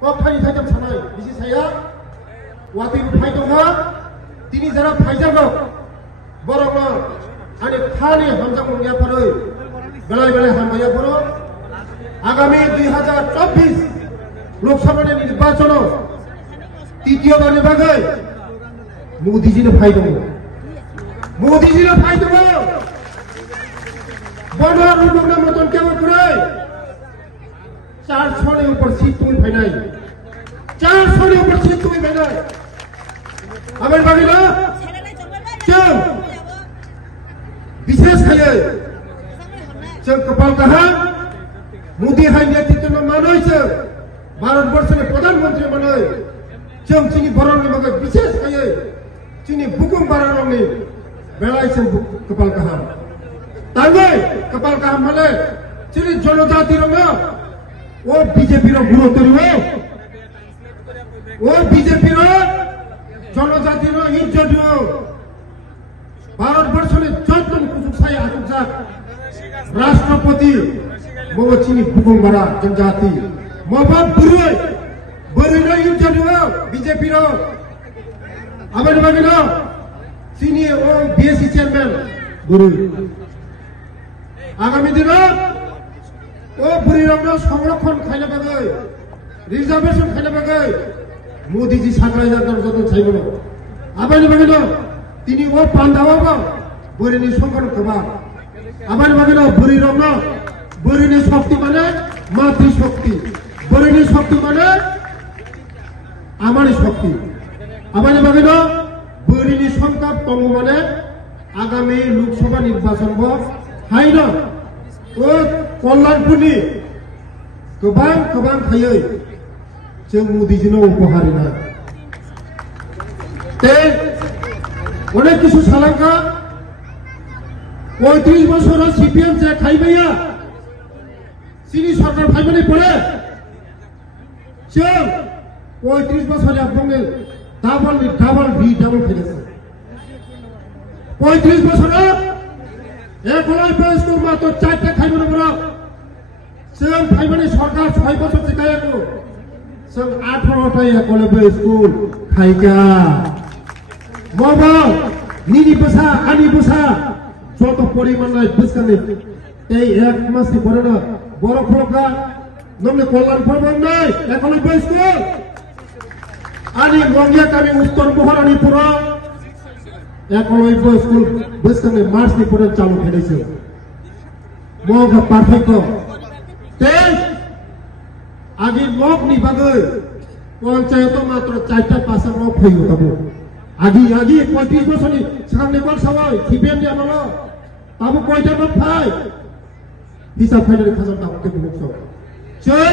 ফাইনি थाइजाम सानाय बिसि साया वाति फाइ दङ तिनि जरा फाइजागो बरंनो आनि थानि हामजा मुंगियाफोरै बेलाय बेलाय हामबायाफोरो आगामी 2024 लोकसभानि निर्वाचन तृतीय बारनि बागै मोदीजीनो फाइ दङ मोदीजीनो फाइ दङ बनवार रुमना मतन केवल करे 400 ने ऊपर सीट तुम फाइनाई 400 ने ऊपर सीट तुम फाइनाई अमेर बागिला चल विशेष खाये चल कपाल कहा मोदी हाई नेतृत्व में मानोई चल भारतवर्ष ने प्रधानमंत्री मानोई चल चीनी बरन में मगर विशेष खाये चीनी बुकुम बरन में बेलाई चल कपाल कहा तांगे कपाल कहा मले चीनी जनजाति रंगा वो बीजेपी रो गुरु करियो वो बीजेपी रो जनजाति रो इज्जत रो भारतवर्ष ने जतन कुसुसाई आकुसा राष्ट्रपति मो चीनी बुकुम बरा जनजाति मबा बुरुय बरिना इज्जत रो बीजेपी रो आबाद बागिनो चीनी ओ बीएससी चेयरमैन बुरुय आगामी दिनों ओ बुरिरामनो संरक्षण खायना बागै रिजर्वेशन खायना बागै मोदीजी सागराय जादों जतन साइबनो आबाद बागिनो तिनी ओ पांडावाबो बुरिनि संकट कबा आबाद बागिनो बुरिरामनो बुरिनि शक्ति माने मातृ शक्ति बुरिनि शक्ति माने आमानि शक्ति आबाद बागिनो बुरिनि संकट तंगु माने आगामी लोकसभा निर्वाचन बो हायनो ओ कल्याणपुरनि गोबां थायै जों मोदीजीनो उपहारिना ते अनेक किसु सालांका 35 बছर सीपीएम जे थाइबैया सिनि सरकार थाइबैनि परे जों 35 बছर आपने डाबल भी डाबल खाइदों 35 बছर एकलयबो स्कुल मात्र 4टा खाइबोनो बरा जों थाइबानि सरकार 6 बছर सिखायाखौ जों 18टा एकलयबो स्कुल खाइगा मबा निनि बसा आनि बसा যত পরিমাণ নাই বুঝকানে এই এক মাসই পরে না বড় ফলকা নমনে কল্যাণ ফলবন নাই একলয়বো স্কুল আনি মঙ্গিয়া কামি উত্তর মহারানী পুরা एकलयबो स्कुल बुझकाने मार्च नि परे चालू खेलेছে मगा पारफेक्ट ते आगे मग नि बागै पंचायत मात्र 4टा पासा मग फैयो तबो आगे 35 बছरनि सिगांनि बारसावाय सीपीएम नि आमला ताबो कयटा मग फाय हिसाब खायनानै खाजोन दाबते बुलुकसो जों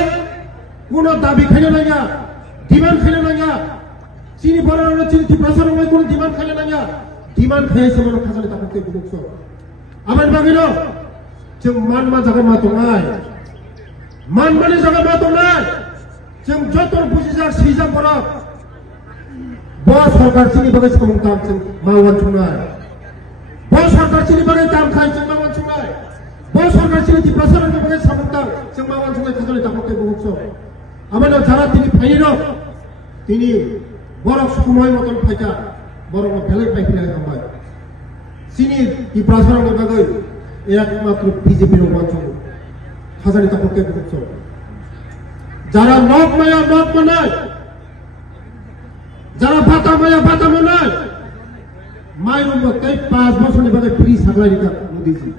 कोनो दाबि खायनो नाङा डिमान्ड खायनो नाङा चीनी बरनो चीनी प्रसारनो कोनो डिमान्ड खायनो नाङा डिमान्ड खाय समनो खाजोन दाबते बुलुकसो आबाद बागिनो जों मानमा जागा मातनाय मानमानि जागा मातनाय जों जतन बुजिजा सिजा बरा ब सरकार चीनी बागै समंताम जों मावन सुनाय ब सरकार चीनी बागै दाम खाय जों मावन सुनाय ब सरकार चीनी प्रसारनो बागै समंताम जों मावन सुनाय खाजोन दाबते बुलुकसो आबाद जारा तिनि फाइनो तिनि बरक समय मतन फाइका बरक बेलेग फाइफिना हामबाय चीनी प्रसारनो बागै एकमात्र बीजेपी नो मानसो खाजानि दाबते बुलुकसो যারা নক মায়া নক মানায় যারা ভাতা মায়া ভাতা মানায় মাইরুম তাই 5 বছরের বাদে ফ্রি সাপ্লাই দিতা মোদিজি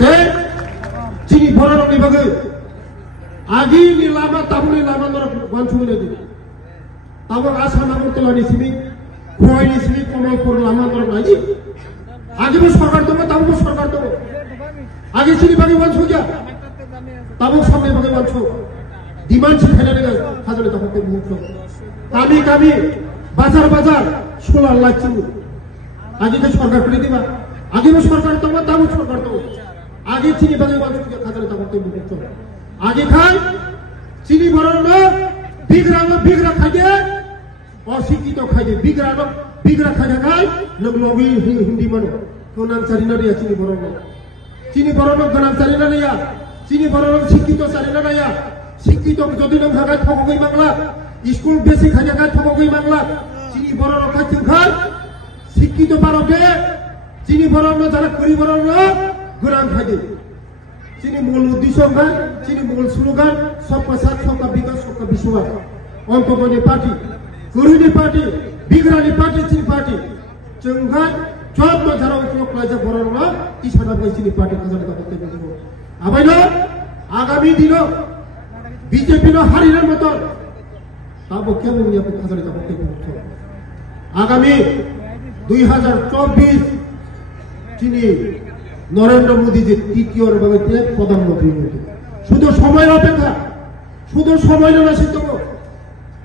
তে চিনি বড়রনি বাগে আগি নি লামা তাবুনি লামা নর বানছুনে দি তাবো আশা নাগরতলানি সিমি খয়নি সিমি কমলপুর লামা নর নাজি আগিবো সরকার দেবো তাবো সরকার দেবো আগে চিনি বাগে বানছু গিয়া ताबो सामने बागै मानसो डिमान्ड सिखायना नङा खाजोन दाबते बुलुकसो कामी कामी बाजार बाजार स्कुल लाइथिं आगे सरकार खुलि दिबा आगे सरकार दङ ताबो सरकार दङ आगे चिनी बागै मानसो खाजोन दाबते बुलुकसो आगे खाय चिनी बरनो बिग्रा खाइदे अशिक्षित खाइदे बिग्रा खाइदाखाय नोंलबि हिन्दी मानो गोनांचारिना रिया चिनी बरनो गोनांचारिना रिया चीनी बरनो शिक्षित सारिना नाया শিক্ষিত যদি নং থাকায় ঠকই বাংলা স্কুল বেশি খাইয়া ঠকই বাংলা চিনি বড় রক্ষা চিনখান শিক্ষিত ভারতে চিনি বড় যারা করি বড় গোরান খাইদে চিনি মূল উদ্দেশ্য চিনি মূল স্লোগান সবকা সাথ সবকা বিকাশ সবকা বিশ্ববাস অন্তগণি পার্টি গরিবি পার্টি বিগ্রানি পার্টি চিনি পার্টি जोंहा যত্ন যারা উপলক্ষ লাইছে বড়রা ইসানা বইছিনি পার্টি খাজানা করতে বলবো আবাইলো আগামী দিন বিজেপি নো হারিনের মত তাবো কেমন নিয়ে খাজানা করতে বলছো আগামী 2024 চিনি নরেন্দ্র মোদী যে তৃতীয় ভাবে প্রধানমন্ত্রী শুধু সময় অপেক্ষা শুধু সময় না সিদ্ধ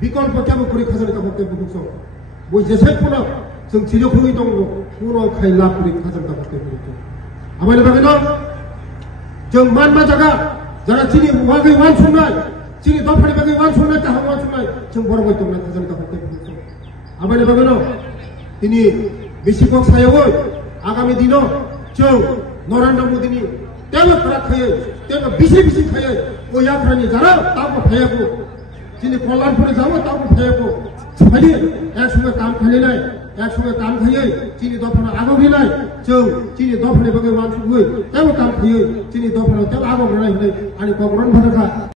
বিকল্প কেমন করে খাজানা করতে বলছো বই যেসে পুরো जों 지적하고 있던 거 পুরো খাইলা করে খাজানা করতে বলছো আমাদের বাগেনো जों 만마자가 যারা চিনি ওয়াগে ওয়ান শুনাই চিনি দফারি বাগে ওয়ান শুনাই তাহা ওয়ান শুনাই जों বড় বই তোমরা খাজানা করতে বলছো আমাদের বাগেনো তিনি বেশিরভাগ সায়ও আগামী দিনও जों নরেন্দ্র মোদীনি তেল খরা খায় তেল বেশি বেশি খায় ও ইয়াত্রানি যারা তাও খায়াবো যিনি কল্যাণপুরে যাবো তাও খায়াবো খালি একসঙ্গে কাম খালি নাই একসঙ্গে কাম খাইয়ে চিনি দফানো আগো ভিলাই जों চিনি দফানি বাগে ওয়ান শুই তেও কাম খাইয়ে চিনি দফানো তেও আগো ভিলাই হলে আনি কগ্রন ভাষা